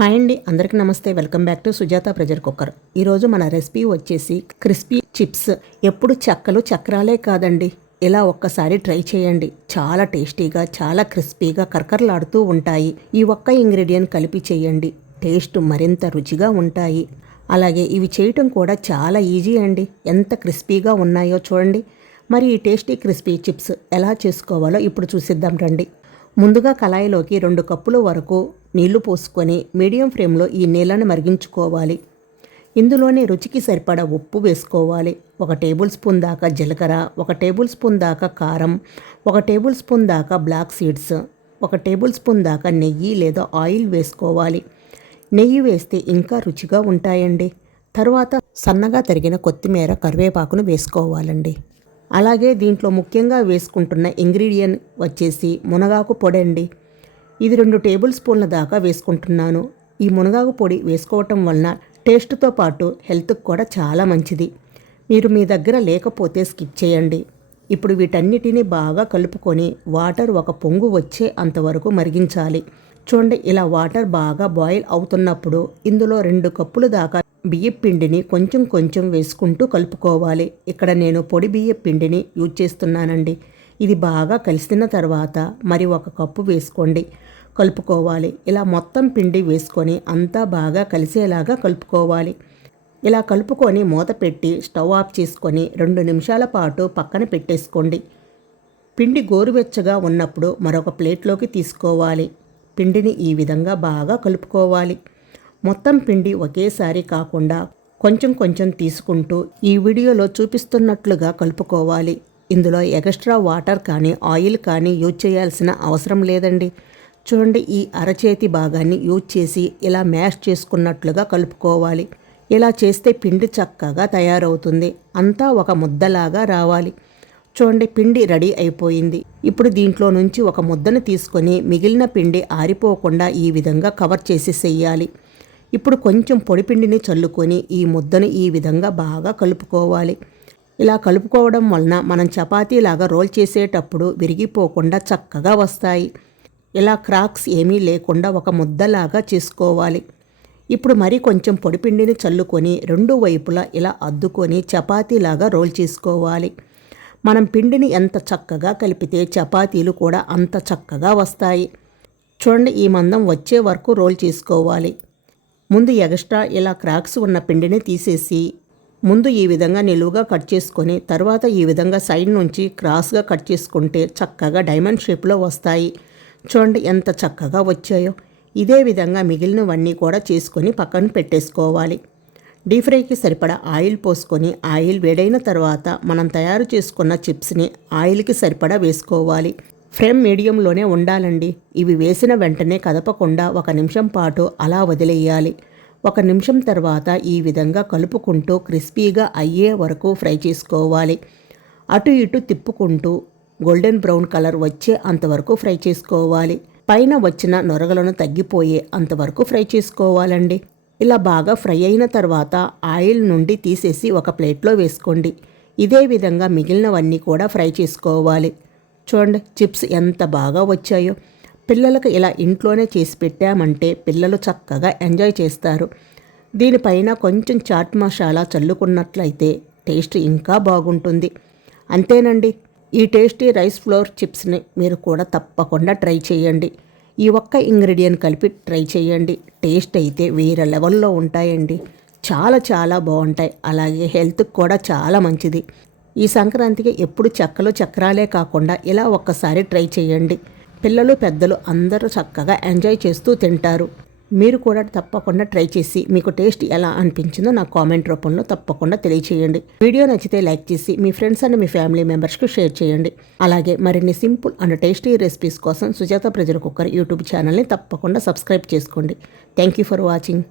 Hi అండి. అందరికీ నమస్తే. Welcome back to Sujatha pressure cooker. ఈరోజు మన రెసిపీ వచ్చేసి క్రిస్పీ చిప్స్. ఎప్పుడు చెక్కలు చక్రాలే కాదండి. ఇలా ఒక్కసారి ట్రై చేయండి. చాలా టేస్టీగా చాలా క్రిస్పీగా కరకరలాడుతూ ఉంటాయి. ఈ ఒక్క ఇంగ్రీడియంట్ కలిపి చేయండి. టేస్ట్ మరింత రుచిగా ఉంటాయి. అలాగే ఇవి చేయటం కూడా చాలా ఈజీ అండి. ఎంత క్రిస్పీగా ఉన్నాయో చూడండి. మరి ఈ టేస్టీ క్రిస్పీ చిప్స్ ఎలా చేసుకోవాలో ఇప్పుడు చూసిద్దాం రండి. ముందుగా కళాయిలోకి రెండు కప్పుల వరకు నీళ్ళు పోసుకొని మీడియం ఫ్లేమ్లో ఈ నీళ్ళని మరిగించుకోవాలి. ఇందులోనే రుచికి సరిపడా ఉప్పు వేసుకోవాలి. ఒక టేబుల్ స్పూన్ దాకా జీలకర్ర ఒక టేబుల్ స్పూన్ దాకా కారం ఒక టేబుల్ స్పూన్ దాకా బ్లాక్ సీడ్స్ ఒక టేబుల్ స్పూన్ దాకా నెయ్యి లేదా ఆయిల్ వేసుకోవాలి. నెయ్యి వేస్తే ఇంకా రుచిగా ఉంటాయండి. తరువాత సన్నగా తరిగిన కొత్తిమీర కరివేపాకును వేసుకోవాలండి. అలాగే దీంట్లో ముఖ్యంగా వేసుకుంటున్న ఇంగ్రీడియంట్ వచ్చేసి మునగాకు పొడి అండి. ఇది రెండు టేబుల్ స్పూన్ల దాకా వేసుకుంటున్నాను. ఈ మునగాకు పొడి వేసుకోవటం వలన టేస్ట్తో పాటు హెల్త్కి కూడా చాలా మంచిది. మీరు మీ దగ్గర లేకపోతే స్కిప్ చేయండి. ఇప్పుడు వీటన్నిటిని బాగా కలుపుకొని వాటర్ ఒక పొంగు వచ్చే అంతవరకు మరిగించాలి. చూడండి ఇలా వాటర్ బాగా బాయిల్ అవుతున్నప్పుడు ఇందులో రెండు కప్పులు దాకా బియ్య పిండిని కొంచెం కొంచెం వేసుకుంటూ కలుపుకోవాలి. ఇక్కడ నేను పొడి బియ్య పిండిని యూజ్ చేస్తున్నానండి. ఇది బాగా కలిసిన తర్వాత మరి ఒక కప్పు వేసుకోండి. కలుపుకోవాలి. ఇలా మొత్తం పిండి వేసుకొని అంతా బాగా కలిసేలాగా కలుపుకోవాలి. ఇలా కలుపుకొని మూత పెట్టి స్టవ్ ఆఫ్ చేసుకొని రెండు నిమిషాల పాటు పక్కన పెట్టేసుకోండి. పిండి గోరువెచ్చగా ఉన్నప్పుడు మరొక ప్లేట్లోకి తీసుకోవాలి. పిండిని ఈ విధంగా బాగా కలుపుకోవాలి. మొత్తం పిండి ఒకేసారి కాకుండా కొంచెం కొంచెం తీసుకుంటూ ఈ వీడియోలో చూపిస్తున్నట్లుగా కలుపుకోవాలి. ఇందులో ఎక్స్ట్రా వాటర్ కానీ ఆయిల్ కానీ యూజ్ చేయాల్సిన అవసరం లేదండి. చూడండి ఈ అరచేతి భాగాన్ని యూజ్ చేసి ఇలా మ్యాష్ చేసుకున్నట్లుగా కలుపుకోవాలి. ఇలా చేస్తే పిండి చక్కగా తయారవుతుంది. అంతా ఒక ముద్దలాగా రావాలి. చూడండి పిండి రెడీ అయిపోయింది. ఇప్పుడు దీంట్లో నుంచి ఒక ముద్దను తీసుకొని మిగిలిన పిండి ఆరిపోకుండా ఈ విధంగా కవర్ చేసి చెయ్యాలి ఇప్పుడు కొంచెం పొడిపిండిని చల్లుకొని ఈ ముద్దను ఈ విధంగా బాగా కలుపుకోవాలి. ఇలా కలుపుకోవడం వలన మనం చపాతీలాగా రోల్ చేసేటప్పుడు విరిగిపోకుండా చక్కగా వస్తాయి. ఇలా క్రాక్స్ ఏమీ లేకుండా ఒక ముద్దలాగా చేసుకోవాలి. ఇప్పుడు మరి కొంచెం పొడిపిండిని చల్లుకొని రెండు వైపులా ఇలా అద్దుకొని చపాతీలాగా రోల్ చేసుకోవాలి. మనం పిండిని ఎంత చక్కగా కలిపితే చపాతీలు కూడా అంత చక్కగా వస్తాయి. చూడండి ఈ మందం వచ్చే వరకు రోల్ చేసుకోవాలి. ముందు ఎగస్ట్రా ఇలా క్రాక్స్ ఉన్న పిండిని తీసేసి ముందు ఈ విధంగా నిలువుగా కట్ చేసుకొని తర్వాత ఈ విధంగా సైడ్ నుంచి క్రాస్గా కట్ చేసుకుంటే చక్కగా డైమండ్ షేప్లో వస్తాయి. చూడండి ఎంత చక్కగా వచ్చాయో. ఇదే విధంగా మిగిలినవన్నీ కూడా చేసుకొని పక్కన పెట్టేసుకోవాలి. డీప్ ఫ్రైకి సరిపడా ఆయిల్ పోసుకొని ఆయిల్ వేడైన తర్వాత మనం తయారు చేసుకున్న చిప్స్ని ఆయిల్కి సరిపడా వేసుకోవాలి. ఫ్రేమ్ మీడియంలోనే ఉండాలండి. ఇవి వేసిన వెంటనే కదపకుండా ఒక నిమిషం పాటు అలా వదిలేయాలి. ఒక నిమిషం తర్వాత ఈ విధంగా కలుపుకుంటూ క్రిస్పీగా అయ్యే వరకు ఫ్రై చేసుకోవాలి. అటు ఇటు తిప్పుకుంటూ గోల్డెన్ బ్రౌన్ కలర్ వచ్చే అంతవరకు ఫ్రై చేసుకోవాలి. పైన వచ్చిన నొరగలను తగ్గిపోయే అంతవరకు ఫ్రై చేసుకోవాలండి. ఇలా బాగా ఫ్రై అయిన తర్వాత ఆయిల్ నుండి తీసేసి ఒక ప్లేట్లో వేసుకోండి. ఇదే విధంగా మిగిలినవన్నీ కూడా ఫ్రై చేసుకోవాలి. చూడండి చిప్స్ ఎంత బాగా వచ్చాయో. పిల్లలకు ఇలా ఇంట్లోనే చేసి పెట్టామంటే పిల్లలు చక్కగా ఎంజాయ్ చేస్తారు. దీనిపైన కొంచెం చాట్ మసాలా చల్లుకున్నట్లయితే టేస్ట్ ఇంకా బాగుంటుంది. అంతేనండి ఈ టేస్టీ రైస్ ఫ్లోర్ చిప్స్ని మీరు కూడా తప్పకుండా ట్రై చేయండి. ఈ ఒక్క ఇంగ్రీడియంట్ కలిపి ట్రై చేయండి. టేస్ట్ అయితే వేరే లెవెల్లో ఉంటాయండి. చాలా చాలా బాగుంటాయి. అలాగే హెల్త్కి కూడా చాలా మంచిది. ఈ సంక్రాంతికి ఎప్పుడు చెక్కలు చక్రాలే కాకుండా ఇలా ఒక్కసారి ట్రై చేయండి. పిల్లలు పెద్దలు అందరూ చక్కగా ఎంజాయ్ చేస్తూ తింటారు. మీరు కూడా తప్పకుండా ట్రై చేసి మీకు టేస్ట్ ఎలా అనిపించిందో నా కామెంట్ రూపంలో తప్పకుండా తెలియచేయండి. వీడియో నచ్చితే లైక్ చేసి మీ ఫ్రెండ్స్ అండ్ మీ ఫ్యామిలీ మెంబర్స్కి షేర్ చేయండి. అలాగే మరిన్ని సింపుల్ అండ్ టేస్టీ రెసిపీస్ కోసం సుజాత ప్రజల కుక్కర్ యూట్యూబ్ ఛానల్ని తప్పకుండా సబ్స్క్రైబ్ చేసుకోండి. Thank you for watching.